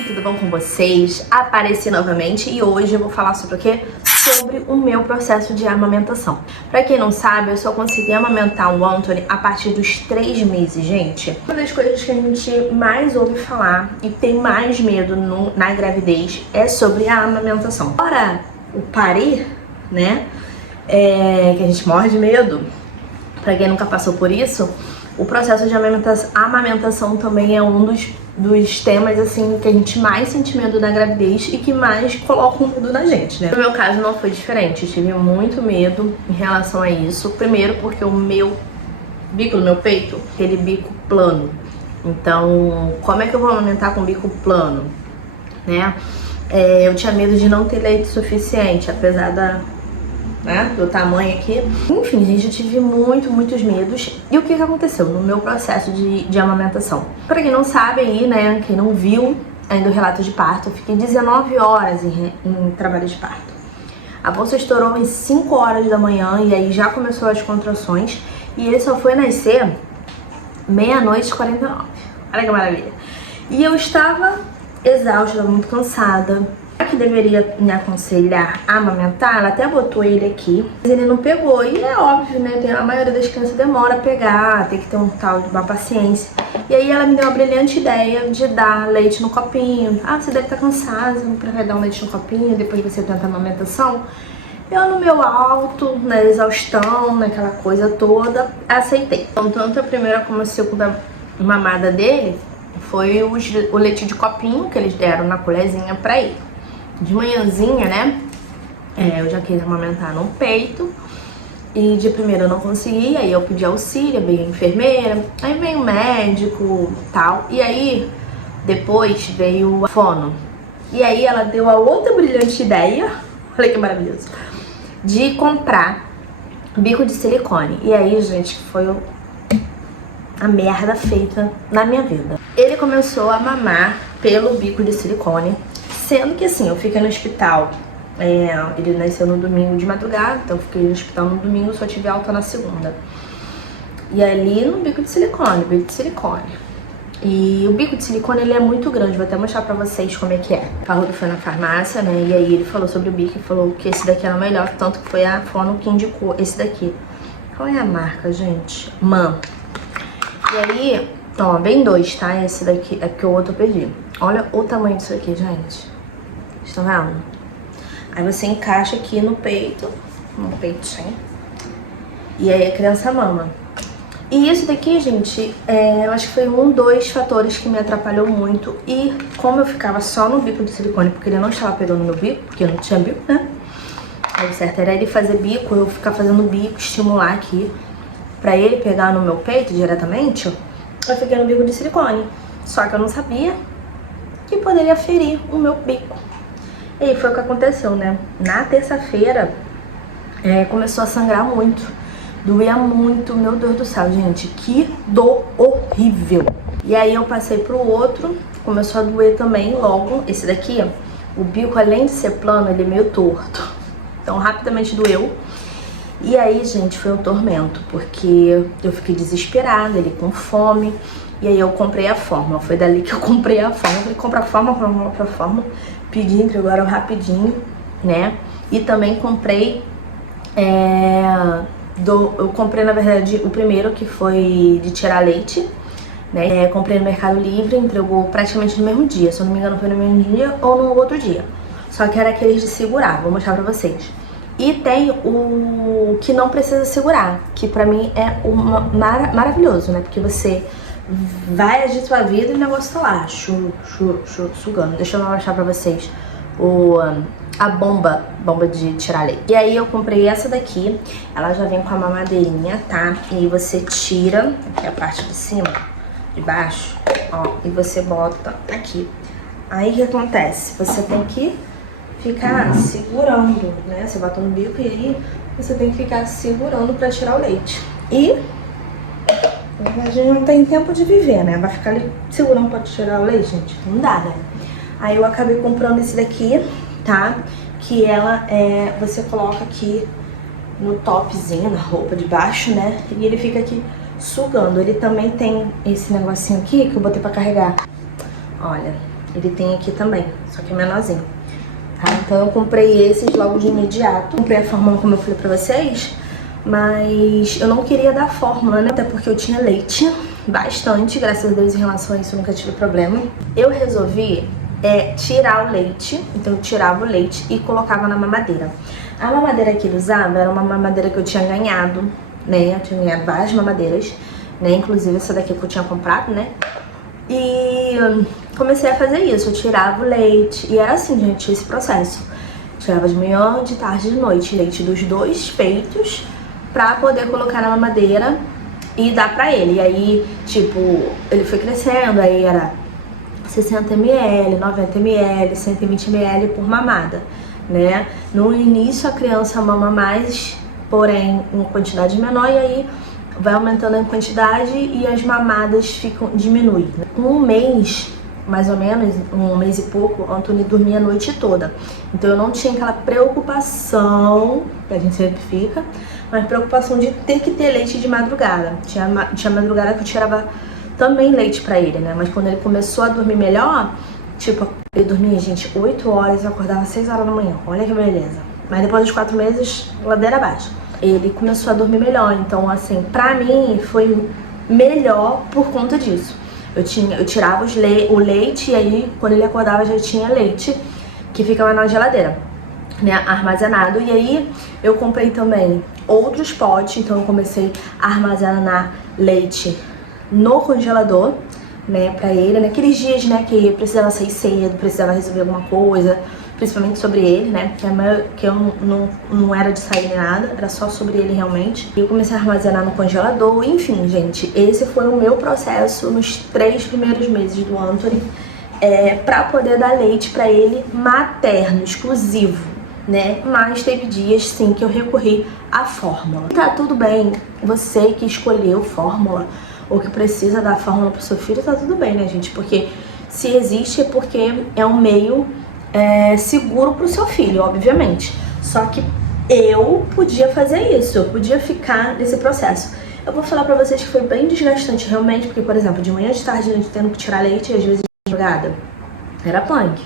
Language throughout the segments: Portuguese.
Oi, tudo bom com vocês? Apareci novamente e hoje eu vou falar sobre o quê? Sobre o meu processo de amamentação. Pra quem não sabe, eu só consegui amamentar o Anthony a partir dos 3 meses, gente. Uma das coisas que a gente mais ouve falar e tem mais medo na gravidez é sobre a amamentação. Fora o parir, né, que a gente morre de medo, pra quem nunca passou por isso, o processo de amamentação também é um dos temas, assim, que a gente mais sente medo na gravidez e que mais coloca um medo na gente, né? No meu caso não foi diferente, eu tive muito medo em relação a isso. Primeiro porque o meu bico do meu peito, aquele bico plano. Então, como é que eu vou amamentar com bico plano, né? Eu tinha medo de não ter leite suficiente, apesar do tamanho aqui. Enfim, gente, eu tive muitos medos. E o que aconteceu no meu processo de amamentação? Pra quem não sabe aí, né, quem não viu ainda o relato de parto, eu fiquei 19 horas em trabalho de parto. A bolsa estourou às 5 horas da manhã e aí já começou as contrações. E ele só foi nascer meia-noite e 49. Olha que maravilha. E eu estava exausta, estava muito cansada. Que deveria me aconselhar a amamentar, ela até botou ele aqui, mas ele não pegou. E é óbvio, né? A maioria das crianças demora a pegar, tem que ter uma paciência. E aí ela me deu uma brilhante ideia de dar leite no copinho. Ah, você deve estar cansada, não prefere dar um leite no copinho, depois você tenta a amamentação. Eu, no meu alto, na exaustão, naquela coisa toda, aceitei. Então, tanto a primeira como a segunda mamada dele foi o leite de copinho que eles deram na colherzinha pra ele. De manhãzinha, né, eu já quis amamentar no peito. E de primeira eu não consegui, aí eu pedi auxílio, veio a enfermeira, aí veio o médico e tal. E aí, depois veio a fono. E aí ela deu a outra brilhante ideia, olha que maravilhoso, de comprar bico de silicone. E aí, gente, foi a merda feita na minha vida. Ele começou a mamar pelo bico de silicone. Sendo que assim, eu fiquei no hospital, ele nasceu no domingo de madrugada, então eu fiquei no hospital no domingo, só tive alta na segunda. E ali no bico de silicone, E o bico de silicone, ele é muito grande, vou até mostrar pra vocês como é que é. O Parrudo foi na farmácia, né, e aí ele falou sobre o bico e falou que esse daqui era o melhor, tanto que foi a fono que indicou esse daqui. Qual é a marca, gente? Man. E aí, ó, bem dois, tá? Esse daqui é que o outro eu perdi. Olha o tamanho disso aqui, gente. Estão vendo? Aí você encaixa aqui no peito, no peitinho, e aí a criança mama. E isso daqui, gente, eu acho que foi dos fatores que me atrapalhou muito. E como eu ficava só no bico de silicone, porque ele não estava pegando no bico, porque eu não tinha bico, né? Aí o certo era ele fazer bico, eu ficar fazendo bico, estimular aqui, pra ele pegar no meu peito diretamente, eu fiquei no bico de silicone. Só que eu não sabia que poderia ferir o meu bico. E aí foi o que aconteceu, né? Na terça-feira, começou a sangrar muito. Doía muito, meu Deus do céu, gente. Que dor horrível. E aí eu passei pro outro, começou a doer também logo. Esse daqui, ó, o bico, além de ser plano, ele é meio torto. Então rapidamente doeu. E aí, gente, foi um tormento, porque eu fiquei desesperada, ele com fome. E aí eu comprei a fórmula, foi dali que eu comprei a fórmula. Eu falei, compra a fórmula, pedi, entregaram rapidinho, né? E também comprei, eu comprei, na verdade, o primeiro, que foi de tirar leite, né? Comprei no Mercado Livre, entregou praticamente no mesmo dia. Se eu não me engano, foi no mesmo dia ou no outro dia. Só que era aqueles de segurar, vou mostrar pra vocês. E tem o que não precisa segurar, que pra mim é maravilhoso, né? Porque você vai agir sua vida e o negócio tá lá, sugando. Deixa eu mostrar pra vocês a bomba de tirar leite. E aí eu comprei essa daqui, ela já vem com a mamadeirinha, tá? E aí você tira aqui a parte de cima, de baixo, ó, e você bota aqui. Aí o que acontece? Você tem que ficar segurando, né? Você bota no bico e aí você tem que ficar segurando pra tirar o leite. E a gente não tem tempo de viver, né? Vai ficar ali segurando pra tirar o leite, gente? Não dá, né? Aí eu acabei comprando esse daqui, tá? Que ela você coloca aqui no topzinho, na roupa de baixo, né? E ele fica aqui sugando. Ele também tem esse negocinho aqui que eu botei pra carregar. Olha, Ele tem aqui também, só que é menorzinho. Tá? Então eu comprei esses logo de imediato. Comprei a fórmula como eu falei pra vocês, mas eu não queria dar fórmula, né? Até porque eu tinha leite bastante, graças a Deus, em relação a isso eu nunca tive problema. Eu resolvi tirar o leite, então eu tirava o leite e colocava na mamadeira. A mamadeira que ele usava era uma mamadeira que eu tinha ganhado, né? Eu tinha ganhado várias mamadeiras, né? Inclusive essa daqui que eu tinha comprado, né? E comecei a fazer isso, eu tirava o leite. E era assim, gente, esse processo. Tirava de manhã, de tarde e de noite leite dos dois peitos pra poder colocar na mamadeira e dar pra ele. E aí, tipo, ele foi crescendo, aí era 60 ml, 90 ml, 120 ml por mamada, né? No início a criança mama mais, porém em quantidade menor, e aí vai aumentando em quantidade e as mamadas diminuem. Um mês, mais ou menos, um mês e pouco, o Antônio dormia a noite toda. Então eu não tinha aquela preocupação, que a gente sempre fica, mas preocupação de ter que ter leite de madrugada. Tinha madrugada que eu tirava também leite pra ele, né? Mas quando ele começou a dormir melhor, tipo, ele dormia, gente, 8 horas e eu acordava 6 horas da manhã. Olha que beleza. Mas depois dos 4 meses, ladeira abaixo. Ele começou a dormir melhor, então assim, pra mim foi melhor por conta disso. Eu tirava o leite e aí quando ele acordava já tinha leite que ficava na geladeira, né, armazenado. E aí eu comprei também outros potes, então eu comecei a armazenar leite no congelador, né, pra ele, naqueles dias, né, que precisava sair cedo, precisava resolver alguma coisa, principalmente sobre ele, né, que eu não era de sair nem nada, era só sobre ele realmente. E eu comecei a armazenar no congelador, enfim, gente, esse foi o meu processo nos 3 primeiros meses do Anthony, pra poder dar leite pra ele materno, exclusivo, né, mas teve dias, sim, que eu recorri à fórmula. Tá tudo bem, você que escolheu fórmula, ou que precisa dar fórmula pro seu filho, tá tudo bem, né, gente? Porque se existe é porque é um meio seguro pro seu filho, obviamente. Só que eu podia fazer isso, eu podia ficar nesse processo. Eu vou falar pra vocês que foi bem desgastante realmente, porque, por exemplo, de manhã de tarde a gente tendo que tirar leite e às vezes de madrugada. Era punk.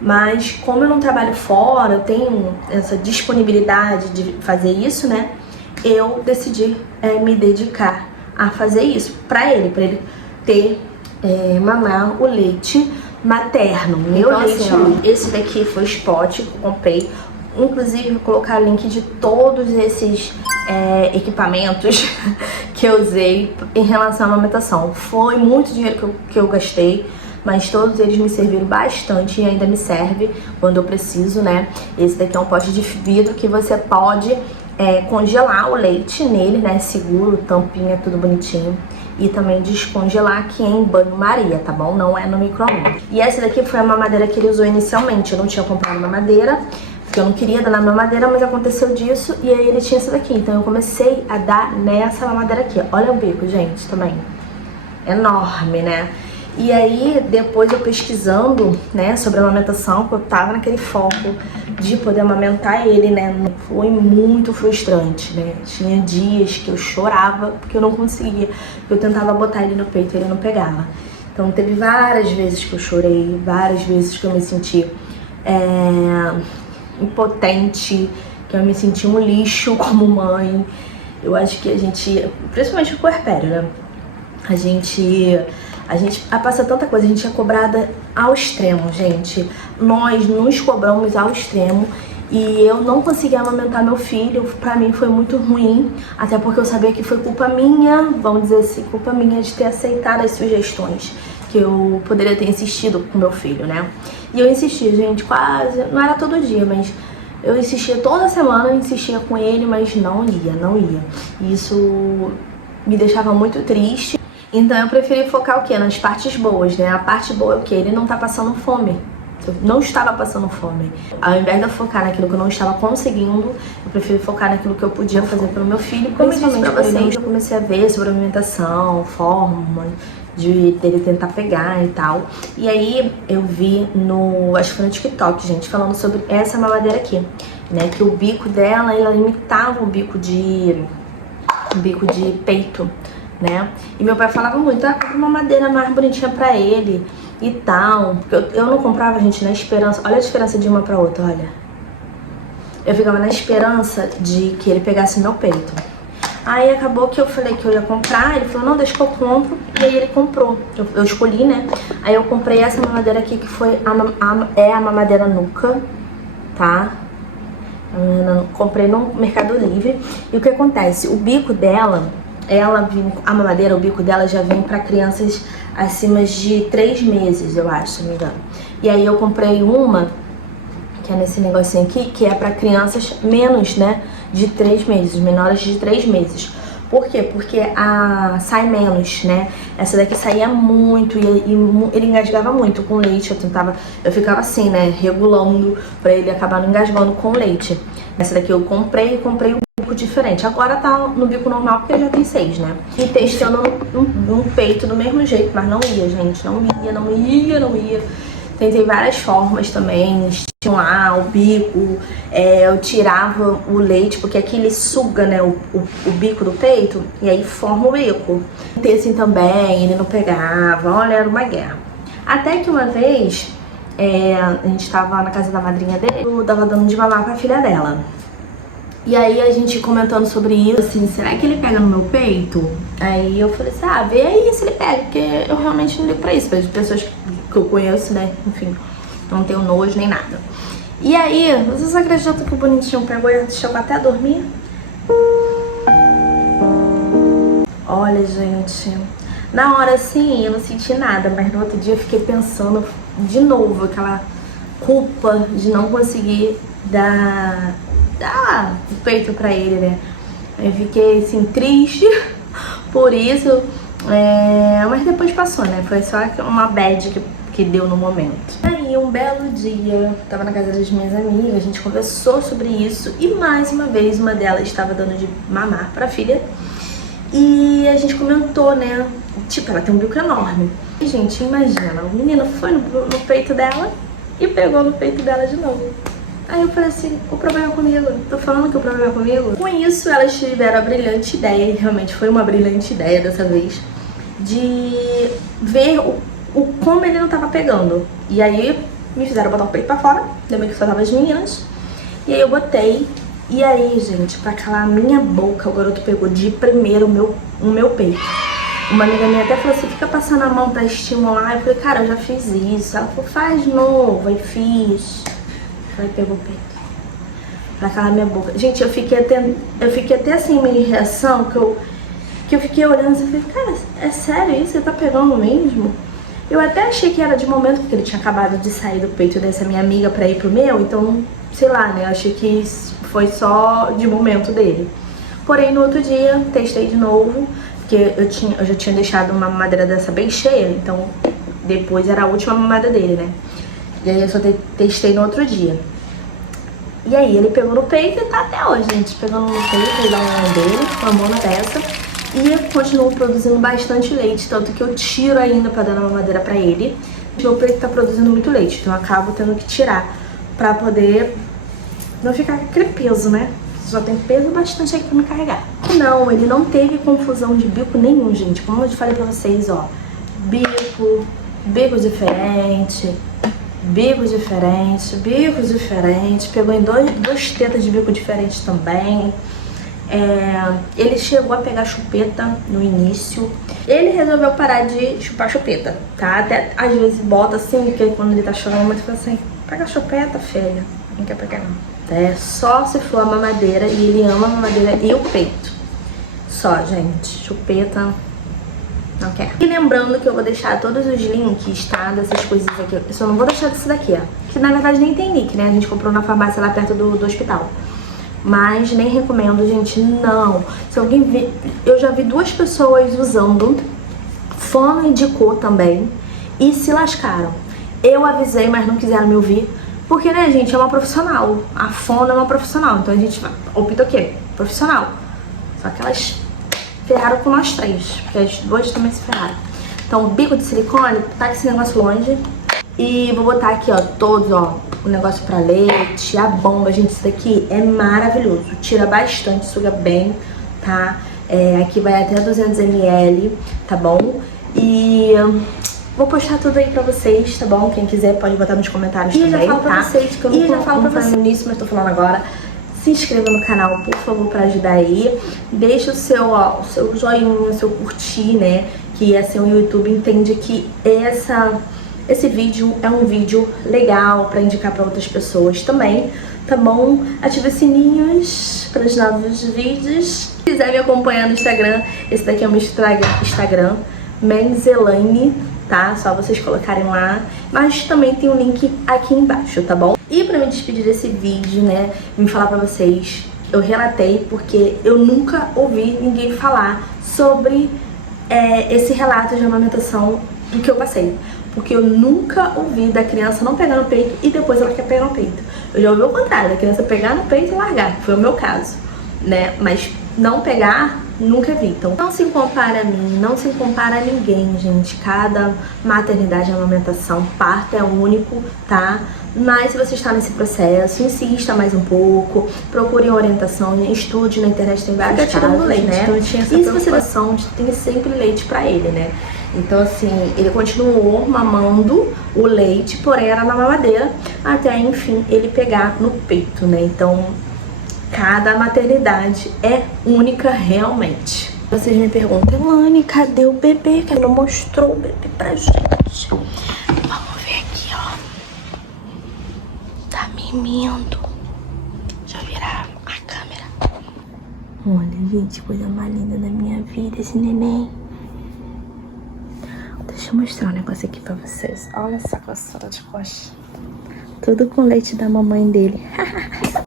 Mas como eu não trabalho fora, eu tenho essa disponibilidade de fazer isso, né? Eu decidi me dedicar a fazer isso pra ele ter, mamar o leite materno, meu então, leite. Assim, ó, esse daqui foi o spot que eu comprei. Inclusive vou colocar o link de todos esses equipamentos que eu usei em relação à amamentação. Foi muito dinheiro que eu gastei, mas todos eles me serviram bastante e ainda me serve quando eu preciso, né? Esse daqui é um pote de vidro que você pode congelar o leite nele, né? Seguro, tampinha, tudo bonitinho. E também descongelar aqui em banho-maria, tá bom? Não é no micro-ondas. E essa daqui foi a mamadeira que ele usou inicialmente. Eu não tinha comprado mamadeira, porque eu não queria dar na mamadeira, mas aconteceu disso. E aí ele tinha essa daqui. Então eu comecei a dar nessa mamadeira aqui. Olha o bico, gente, também. Enorme, né? E aí, depois eu pesquisando, né, sobre a amamentação, que eu tava naquele foco de poder amamentar ele, né, foi muito frustrante, né, tinha dias que eu chorava porque eu não conseguia, eu tentava botar ele no peito e ele não pegava. Então teve várias vezes que eu chorei, várias vezes que eu me senti impotente, que eu me senti um lixo como mãe. Eu acho que a gente, principalmente o puerpério, né, a gente passa tanta coisa, a gente é cobrada ao extremo, gente. Nós nos cobramos ao extremo e eu não consegui amamentar meu filho. Pra mim foi muito ruim, até porque eu sabia que foi culpa minha, vamos dizer assim, culpa minha de ter aceitado as sugestões que eu poderia ter insistido com meu filho, né? E eu insisti, gente, quase, não era todo dia, mas eu insistia toda semana, eu insistia com ele, mas não ia. E isso me deixava muito triste. Então eu preferi focar o quê? Nas partes boas, né? A parte boa é o quê? Ele não tá passando fome. Eu não estava passando fome. Ao invés de eu focar naquilo que eu não estava conseguindo, eu preferi focar naquilo que eu podia fazer pelo meu filho. Como eu disse pra vocês, eu comecei a ver sobre alimentação, forma de dele tentar pegar e tal. E aí eu vi acho que foi no TikTok, gente, falando sobre essa mamadeira aqui, né? Que o bico dela, ela imitava o bico de peito, né? E meu pai falava muito, compra uma madeira mais bonitinha pra ele. e tal. Porque eu não comprava, gente, na esperança. Olha a diferença de uma pra outra, olha. Eu ficava na esperança de que ele pegasse meu peito. Aí acabou que eu falei que eu ia comprar, ele falou, não, deixa que eu compro. E aí ele comprou. Eu escolhi, né? Aí eu comprei essa mamadeira aqui, que foi a mamadeira Nuka, tá? Comprei no Mercado Livre. E o que acontece? O bico dela, a mamadeira, o bico dela já vem pra crianças acima de 3 meses, eu acho, se não me engano. E aí eu comprei uma, que é nesse negocinho aqui, que é pra crianças menos, né, de 3 meses, menores de 3 meses. Por quê? Porque sai menos, né? Essa daqui saía muito e ele engasgava muito com leite. Eu ficava assim, né, regulando pra ele acabar não engasgando com leite. Essa daqui eu comprei um bico diferente. Agora tá no bico normal porque já tem 6, né? E testando no peito do mesmo jeito, mas não ia, gente. Não ia. Tentei várias formas também, estimular o bico, eu tirava o leite, porque aqui ele suga, né, o bico do peito, e aí forma o bico. Tentei assim também, ele não pegava, olha, era uma guerra. Até que uma vez, a gente tava na casa da madrinha dele, eu tava dando de mamar pra filha dela. E aí a gente comentando sobre isso, assim, será que ele pega no meu peito? Aí eu falei assim, vê aí se ele pega, porque eu realmente não ligo pra isso, as pessoas que eu conheço, né, enfim, não tenho nojo nem nada. E aí, vocês acreditam que o bonitinho pegou e chegou até a dormir? Olha, gente, na hora assim eu não senti nada, mas no outro dia eu fiquei pensando de novo, aquela culpa de não conseguir dar o peito pra ele, né? Eu fiquei assim triste por isso, mas depois passou, né? Foi só uma bad que deu no momento. Aí um belo dia, tava na casa das minhas amigas, a gente conversou sobre isso e mais uma vez uma delas estava dando de mamar pra filha e a gente comentou, né? Tipo, ela tem um bico enorme. E, gente, imagina, o menino foi no peito dela e pegou no peito dela de novo. Aí eu falei assim, o problema é comigo, tô falando que o problema é comigo. Com isso, elas tiveram a brilhante ideia, e realmente foi uma brilhante ideia dessa vez, de ver como ele não tava pegando. E aí me fizeram botar o peito pra fora, lembra que só tava as meninas. E aí eu botei, e aí, gente, pra calar a minha boca, o garoto pegou de primeiro o meu peito. Uma amiga minha até falou assim, fica passando a mão pra estimular. Eu falei, cara, eu já fiz isso. Ela falou, faz de novo, aí fiz. Aí pegou o peito pra calar minha boca. Gente, eu fiquei até assim, meio reação, que eu fiquei olhando assim, falei, cara, é sério isso? Você tá pegando mesmo? Eu até achei que era de momento, porque ele tinha acabado de sair do peito dessa minha amiga pra ir pro meu, então, sei lá, né, eu achei que foi só de momento dele. Porém, no outro dia, testei de novo, porque eu já tinha deixado uma mamadeira dessa bem cheia, então depois era a última mamada dele, né? E aí eu só testei no outro dia. E aí ele pegou no peito e tá até hoje, gente. Pegando no peito da mão dele, com a mona dessa. E continuo produzindo bastante leite, tanto que eu tiro ainda pra dar na mamadeira pra ele. Meu peito tá produzindo muito leite, então eu acabo tendo que tirar pra poder não ficar com aquele peso, né? Só tem peso bastante aí pra me carregar. Não, ele não teve confusão de bico nenhum, gente. Como eu te falei pra vocês, ó. Bico diferente. Bicos diferentes, pegou em duas tetas de bico diferentes também. Ele chegou a pegar chupeta no início. Ele resolveu parar de chupar chupeta, tá? Até às vezes bota assim, porque quando ele tá chorando muito, fala assim, pega a chupeta, filha. Não quer pegar não. É só se for a mamadeira, e ele ama a mamadeira e o peito. Só, gente, chupeta não quer. E lembrando que eu vou deixar todos os links, tá? Dessas coisas aqui. Eu só não vou deixar desse daqui, ó. Que na verdade nem tem link, né? A gente comprou na farmácia lá perto do hospital. Mas nem recomendo, gente, não. Se alguém ver... Eu já vi 2 pessoas usando. Fono indicou também. E se lascaram. Eu avisei, mas não quiseram me ouvir. Porque, né, gente, é uma profissional. A Fono é uma profissional. Então a gente opta o quê? Profissional. Só que elas ferraram com nós 3, porque as 2 também se ferraram. Então, bico de silicone, tá com esse negócio longe. E vou botar aqui, ó, todos, ó, o negócio pra leite, a bomba. Gente, isso daqui é maravilhoso. Tira bastante, suga bem, tá? Aqui vai até 200 ml, tá bom? E Vou postar tudo aí pra vocês, tá bom? Quem quiser pode botar nos comentários também, já falo tá? pra vocês que eu não já falo pra vocês nisso, mas tô falando agora. Se inscreva no canal, por favor, pra ajudar aí. Deixa o seu joinha, o seu curtir, né? Que assim o YouTube entende que esse vídeo é um vídeo legal pra indicar pra outras pessoas também, tá bom? Ativa os sininhos para os novos vídeos. Se quiser me acompanhar no Instagram, esse daqui é o meu Instagram, Menzelaine, tá? Só vocês colocarem lá. Mas também tem um link aqui embaixo, tá bom? E pra me despedir desse vídeo, né, vim falar pra vocês, eu relatei porque eu nunca ouvi ninguém falar sobre esse relato de amamentação do que eu passei. Porque eu nunca ouvi da criança não pegar no peito e depois ela quer pegar no peito. Eu já ouvi o contrário, da criança pegar no peito e largar, que foi o meu caso, né? Mas não pegar, nunca vi. Então, não se compara a mim, não se compara a ninguém, gente. Cada maternidade e amamentação, parto é único, tá? Mas se você está nesse processo, insista mais um pouco, procure orientação, estude na internet, tem vários casos, leite, né? Então, eu tinha essa preocupação de ter sempre leite pra ele, né? Então, assim, ele continuou mamando o leite, porém era na mamadeira, até, enfim, ele pegar no peito, né? Então, cada maternidade é única realmente. Vocês me perguntam, Elane, cadê o bebê? Que ela não mostrou o bebê pra gente. Vamos ver aqui, ó. Tá mimindo. Deixa eu virar a câmera. Olha, gente, coisa mais linda da minha vida, esse neném. Deixa eu mostrar um negócio aqui pra vocês. Olha essa coçada de coxa. Tudo com leite da mamãe dele.